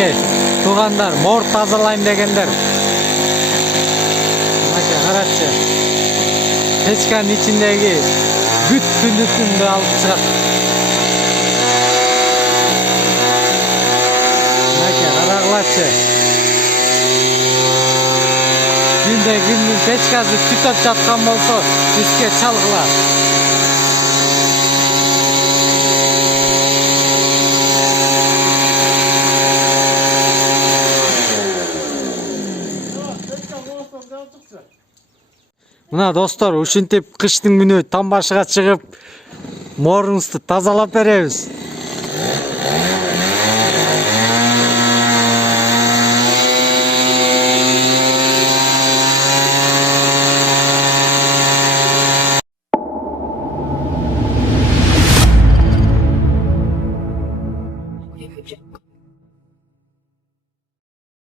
Мінекей, туғандар, мор тазалайын дегендер. Мінекей, қаратшы. Печканың içindегі бүтін үтінді алып шығады. Мінекей, қарағылатшы. Күнде күннің печкасы түтіп жатқан болса, түске чалғылар. Мына достор, ушинтип кыштын күнү там башыга чыгып, морубузду тазалап беребиз.